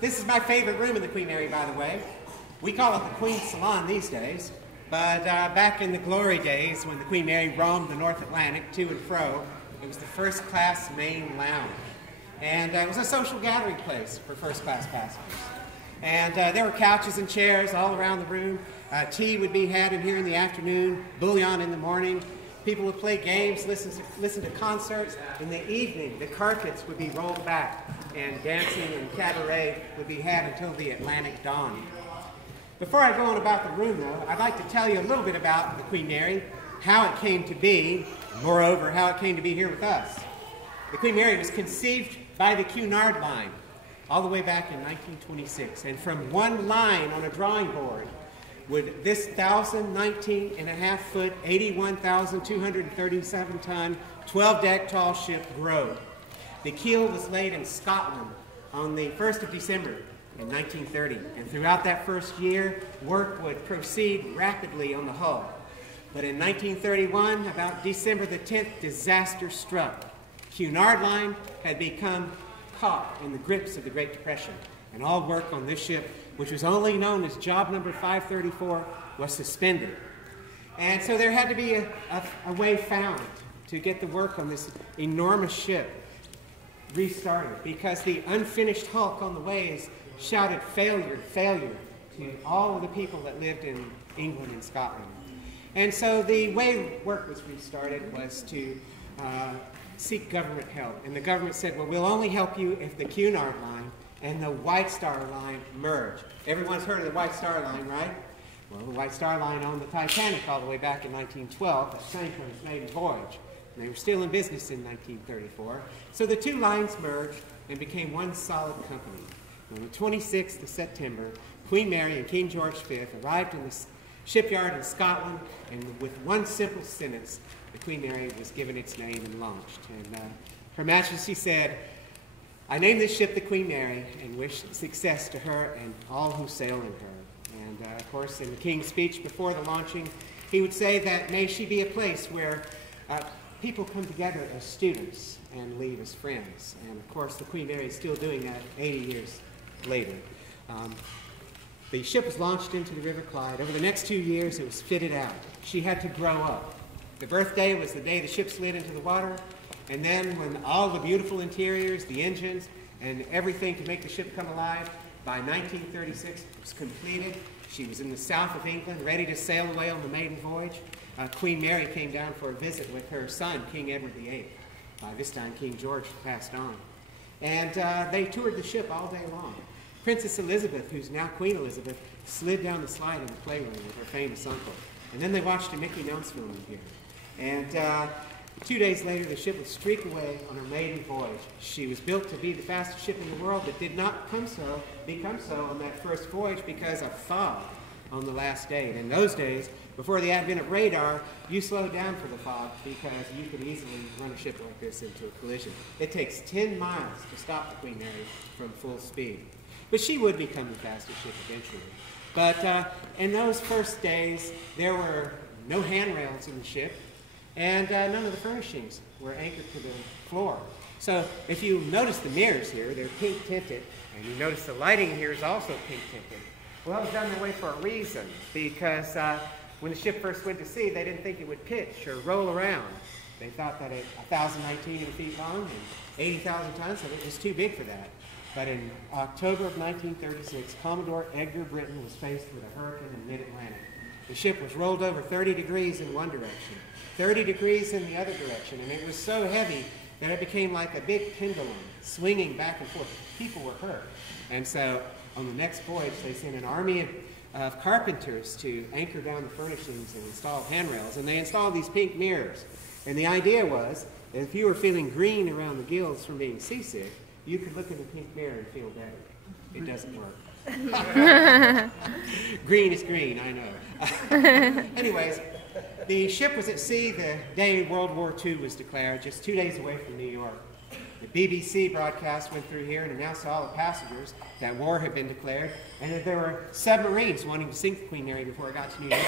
This is my favorite room in the Queen Mary, by the way. We call it the Queen's Salon these days, but back in the glory days when the Queen Mary roamed the North Atlantic to and fro, it was the first-class main lounge. And it was a social gathering place for first-class passengers. And there were couches and chairs all around the room. Tea would be had in here in the afternoon, bouillon in the morning. People would play games, listen to concerts. In the evening, the carpets would be rolled back, and dancing and cabaret would be had until the Atlantic dawned. Before I go on about the room, though, I'd like to tell you a little bit about the Queen Mary, how it came to be, moreover, how it came to be here with us. The Queen Mary was conceived by the Cunard line all the way back in 1926, and from one line on a drawing board would this 1,019.5-foot, 81,237-ton, 12-deck tall ship grow. The keel was laid in Scotland on the 1st of December in 1930, and throughout that first year, work would proceed rapidly on the hull. But in 1931, about December the 10th, disaster struck. Cunard Line had become caught in the grips of the Great Depression, and all work on this ship, which was only known as Job Number 534, was suspended. And so there had to be a way found to get the work on this enormous ship restarted, because the unfinished hulk on the ways shouted failure, failure to all of the people that lived in England and Scotland. And so the way work was restarted was to seek government help. And the government said, well, we'll only help you if the Cunard Line and the White Star Line merge. Everyone's heard of the White Star Line, right? Well, the White Star Line owned the Titanic all the way back in 1912, that sank on its maiden voyage. And they were still in business in 1934. So the two lines merged and became one solid company. On the 26th of September, Queen Mary and King George V arrived in the shipyard in Scotland, and with one simple sentence, the Queen Mary was given its name and launched. And Her Majesty said, I name this ship the Queen Mary and wish success to her and all who sail in her. And of course, in the King's speech before the launching, he would say that may she be a place where people come together as students and leave as friends. And of course, the Queen Mary is still doing that 80 years later. The ship was launched into the River Clyde. Over the next 2 years, it was fitted out. She had to grow up. The birthday was the day the ship slid into the water, and then when all the beautiful interiors, the engines, and everything to make the ship come alive, by 1936 it was completed. She was in the south of England, ready to sail away on the maiden voyage. Queen Mary came down for a visit with her son, King Edward VIII. By this time, King George passed on. And they toured the ship all day long. Princess Elizabeth, who's now Queen Elizabeth, slid down the slide in the playroom with her famous uncle. And then they watched a Mickey Mouse film together. And 2 days later, the ship would streak away on her maiden voyage. She was built to be the fastest ship in the world, but did not become so on that first voyage because of fog on the last day. And in those days, before the advent of radar, you slowed down for the fog because you could easily run a ship like this into a collision. It takes 10 miles to stop the Queen Mary from full speed. But she would become the fastest ship eventually. But in those first days, there were no handrails in the ship, and none of the furnishings were anchored to the floor. So if you notice the mirrors here, they're pink tinted, and you notice the lighting here is also pink tinted. Well, it was done that way for a reason, because when the ship first went to sea, they didn't think it would pitch or roll around. They thought that at 1,019 feet long and 80,000 tons, so it was too big for that. But in October of 1936, Commodore Edgar Britton was faced with a hurricane in mid-Atlantic. The ship was rolled over 30 degrees in one direction, 30 degrees in the other direction, and it was so heavy that it became like a big pendulum, swinging back and forth. People were hurt. And so on the next voyage, they sent an army of carpenters to anchor down the furnishings and install handrails, and they installed these pink mirrors. And the idea was that if you were feeling green around the gills from being seasick, you could look in the pink mirror and feel better. It doesn't work. Green is green, I know. Anyways, the ship was at sea the day World War II was declared, just 2 days away from New York. The BBC broadcast went through here and announced to all the passengers that war had been declared, and that there were submarines wanting to sink the Queen Mary before it got to New York.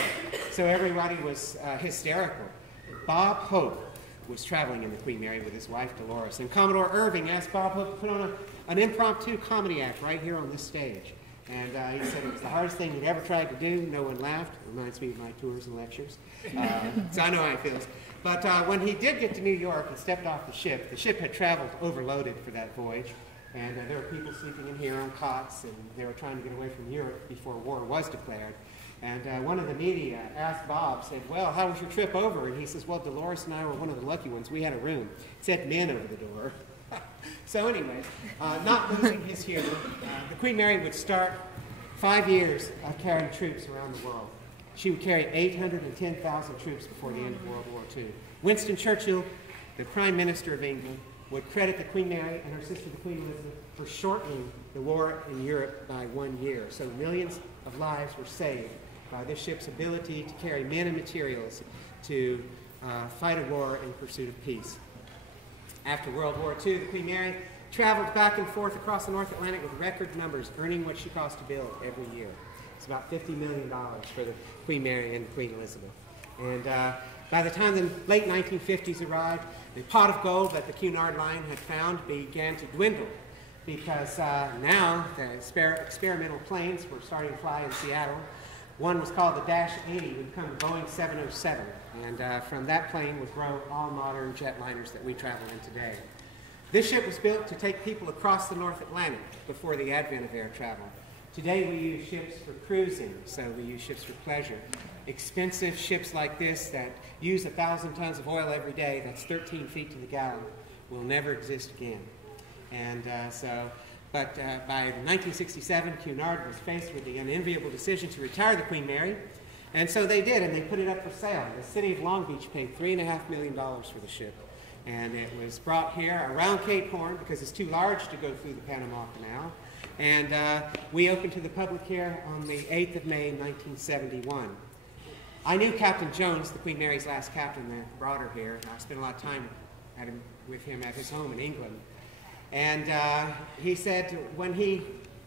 So everybody was hysterical. Bob Hope, was traveling in the Queen Mary with his wife Dolores. And Commodore Irving asked Bob Hope to put on an impromptu comedy act right here on this stage. And he said it was the hardest thing he'd ever tried to do. No one laughed. Reminds me of my tours and lectures. So I know how he feels. But when he did get to New York and stepped off the ship had traveled overloaded for that voyage. And there were people sleeping in here on cots, and they were trying to get away from Europe before war was declared. And one of the media asked Bob, said, well, how was your trip over? And he says, well, Dolores and I were one of the lucky ones. We had a room. It said men over the door. So anyway, not losing his humor, the Queen Mary would start 5 years of carrying troops around the world. She would carry 810,000 troops before the end of World War II. Winston Churchill, the Prime Minister of England, would credit the Queen Mary and her sister, the Queen Elizabeth, for shortening the war in Europe by 1 year. So millions of lives were saved by this ship's ability to carry men and materials to fight a war in pursuit of peace. After World War II, the Queen Mary traveled back and forth across the North Atlantic with record numbers, earning what she cost to build every year. It's about $50 million for the Queen Mary and Queen Elizabeth. And by the time the late 1950s arrived, the pot of gold that the Cunard line had found began to dwindle, because now the experimental planes were starting to fly in Seattle. One was called the Dash 80, would become the Boeing 707, and from that plane would grow all modern jetliners that we travel in today. This ship was built to take people across the North Atlantic before the advent of air travel. Today we use ships for cruising, so we use ships for pleasure. Expensive ships like this that use 1,000 tons of oil every day, that's 13 feet to the gallon, will never exist again. And But by 1967, Cunard was faced with the unenviable decision to retire the Queen Mary, and so they did, and they put it up for sale. The city of Long Beach paid $3.5 million for the ship, and it was brought here around Cape Horn because it's too large to go through the Panama Canal, and we opened to the public here on the 8th of May, 1971. I knew Captain Jones, the Queen Mary's last captain that brought her here. I spent a lot of time with him at his home in England. And he said when he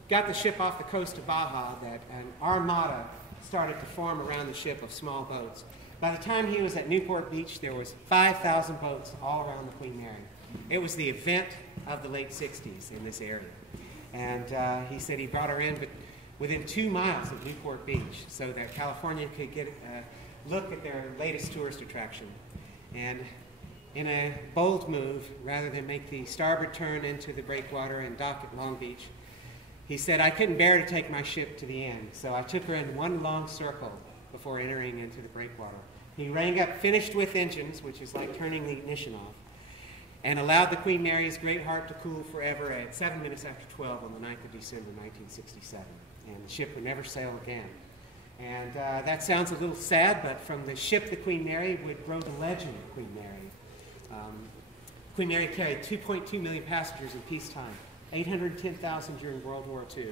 got the ship off the coast of Baja that an armada started to form around the ship of small boats. By the time he was at Newport Beach, there was 5,000 boats all around the Queen Mary. It was the event of the late 60s in this area. And he said he brought her in but within 2 miles of Newport Beach so that California could get a look at their latest tourist attraction. And in a bold move, rather than make the starboard turn into the breakwater and dock at Long Beach, he said, I couldn't bear to take my ship to the end, so I took her in one long circle before entering into the breakwater. He rang up finished with engines, which is like turning the ignition off, and allowed the Queen Mary's great heart to cool forever at 7 minutes after 12 on the 9th of December, 1967. And the ship would never sail again. And that sounds a little sad, but from the ship, the Queen Mary, would grow the legend of Queen Mary. Queen Mary carried 2.2 million passengers in peacetime, 810,000 during World War II.